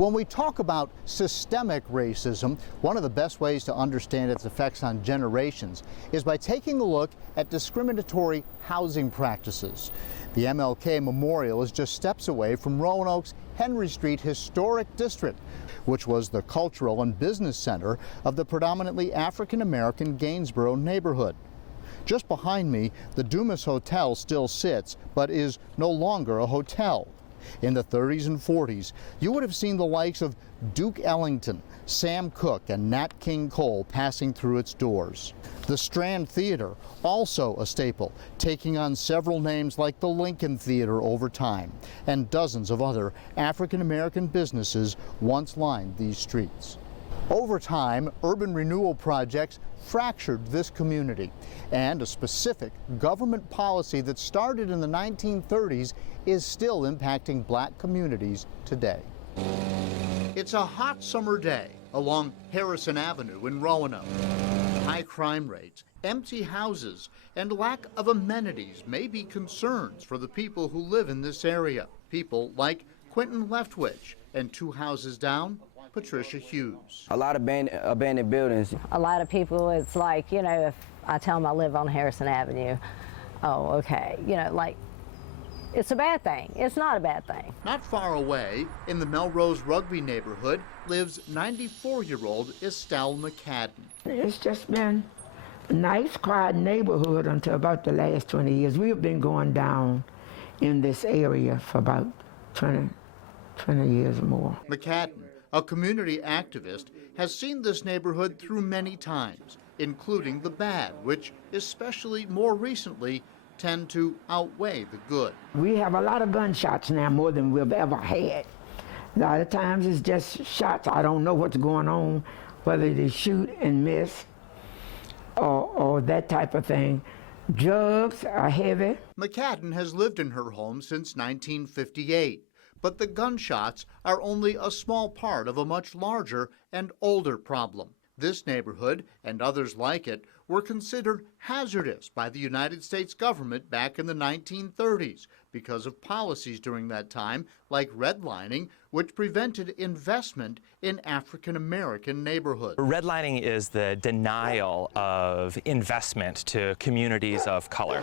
When we talk about systemic racism, one of the best ways to understand its effects on generations is by taking a look at discriminatory housing practices. The MLK Memorial is just steps away from Roanoke's Henry Street Historic District, which was the cultural and business center of the predominantly African-American Gainsborough neighborhood. Just behind me, the Dumas Hotel still sits, but is no longer a hotel. In the 30s and 40s, you would have seen the likes of Duke Ellington, Sam Cooke, and Nat King Cole passing through its doors. The Strand Theater, also a staple, taking on several names like the Lincoln Theater over time, and dozens of other African-American businesses once lined these streets. Over time, urban renewal projects fractured this community, and a specific government policy that started in the 1930s is still impacting black communities today. It's a hot summer day along Harrison Avenue in Roanoke. High crime rates, empty houses, and lack of amenities may be concerns for the people who live in this area. People like Quentin Leftwich, and 2 houses down, Patricia Hughes. A lot of abandoned buildings. A lot of people, it's like, you know, if I tell them I live on Harrison Avenue, oh, okay, you know, like, it's a bad thing. It's not a bad thing. Not far away, in the Melrose Rugby neighborhood, lives 94-year-old Estelle McCadden. It's just been a nice, quiet neighborhood until about the last 20 years. We have been going down in this area for about 20 years or more. McCadden, a community activist, has seen this neighborhood through many times, including the bad, which, especially more recently, tend to outweigh the good. We have a lot of gunshots now, more than we've ever had. A lot of times it's just shots. I don't know what's going on, whether they shoot and miss or that type of thing. Drugs are heavy. McCadden has lived in her home since 1958. But the gunshots are only a small part of a much larger and older problem. This neighborhood, and others like it, were considered hazardous by the United States government back in the 1930s because of policies during that time, like redlining, which prevented investment in African-American neighborhoods. Redlining is the denial of investment to communities of color.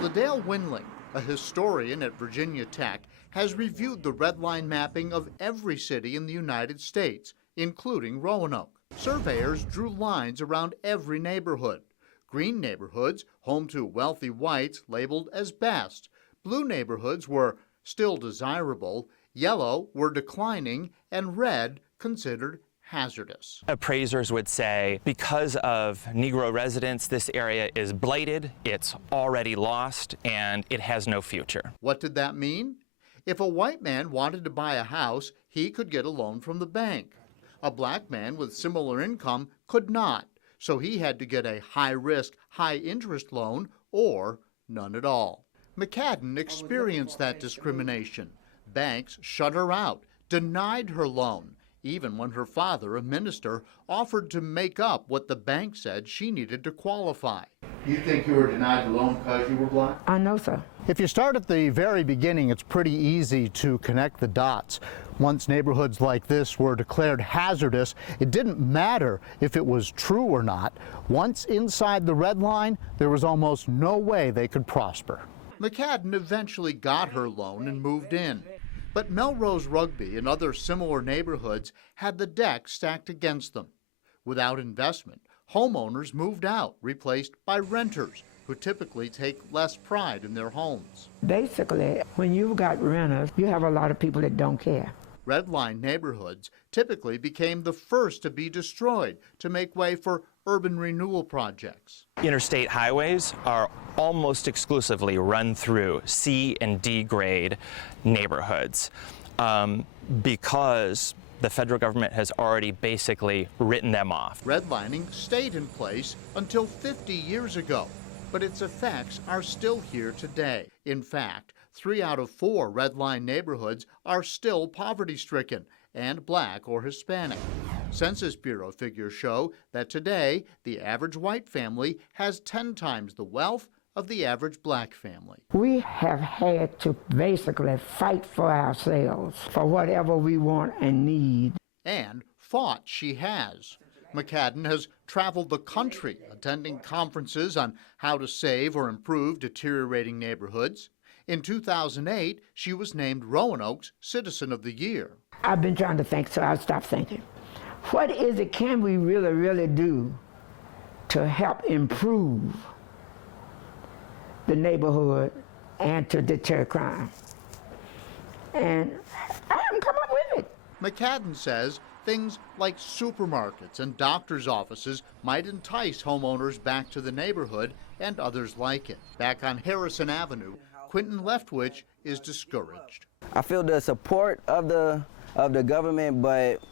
Liddell Winling, a historian at Virginia Tech, has reviewed the red line mapping of every city in the United States, including Roanoke. Surveyors drew lines around every neighborhood. Green neighborhoods, home to wealthy whites, labeled as best. Blue neighborhoods were still desirable. Yellow were declining, and red considered hazardous. Appraisers would say, because of Negro residents, this area is blighted, it's already lost, and it has no future. What did that mean? If a white man wanted to buy a house, he could get a loan from the bank. A black man with similar income could not, so he had to get a high-risk, high-interest loan or none at all. McCadden experienced that discrimination. Banks shut her out, denied her loan, even when her father, a minister, offered to make up what the bank said she needed to qualify. You think you were denied the loan because you were black? I know so. If you start at the very beginning, it's pretty easy to connect the dots. Once neighborhoods like this were declared hazardous, it didn't matter if it was true or not. Once inside the red line, there was almost no way they could prosper. McCadden eventually got her loan and moved in. But Melrose Rugby and other similar neighborhoods had the deck stacked against them. Without investment, homeowners moved out, replaced by renters, who typically take less pride in their homes. Basically, when you've got renters, you have a lot of people that don't care. Redline neighborhoods typically became the first to be destroyed to make way for urban renewal projects. Interstate highways are almost exclusively run through C and D grade neighborhoods because the federal government has already basically written them off. Redlining stayed in place until 50 years ago, but its effects are still here today. In fact, 3 out of 4 redline neighborhoods are still poverty-stricken and black or Hispanic. Census Bureau figures show that today the average white family has 10 times the wealth of the average black family. We have had to basically fight for ourselves, for whatever we want and need. And fought she has. McCadden has traveled the country, attending conferences on how to save or improve deteriorating neighborhoods. In 2008, she was named Roanoke's Citizen of the Year. I've been trying to think, so I stopped thinking. What is it can we really do to help improve the neighborhood and to deter crime? And I haven't come up with it. McCadden says things like supermarkets and doctors' offices might entice homeowners back to the neighborhood and others like it. Back on Harrison Avenue, Quentin Leftwich is discouraged. I feel the support of the government, but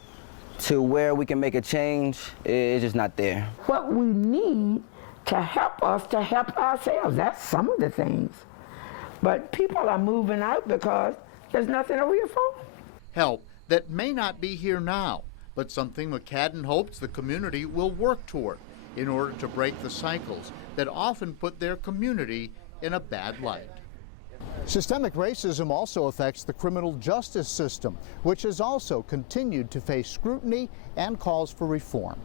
to where we can make a change, it's just not there. What we need to help us to help ourselves, that's some of the things. But people are moving out because there's nothing over here for. Help that may not be here now, but something McCadden hopes the community will work toward in order to break the cycles that often put their community in a bad light. Systemic racism also affects the criminal justice system, which has also continued to face scrutiny and calls for reform.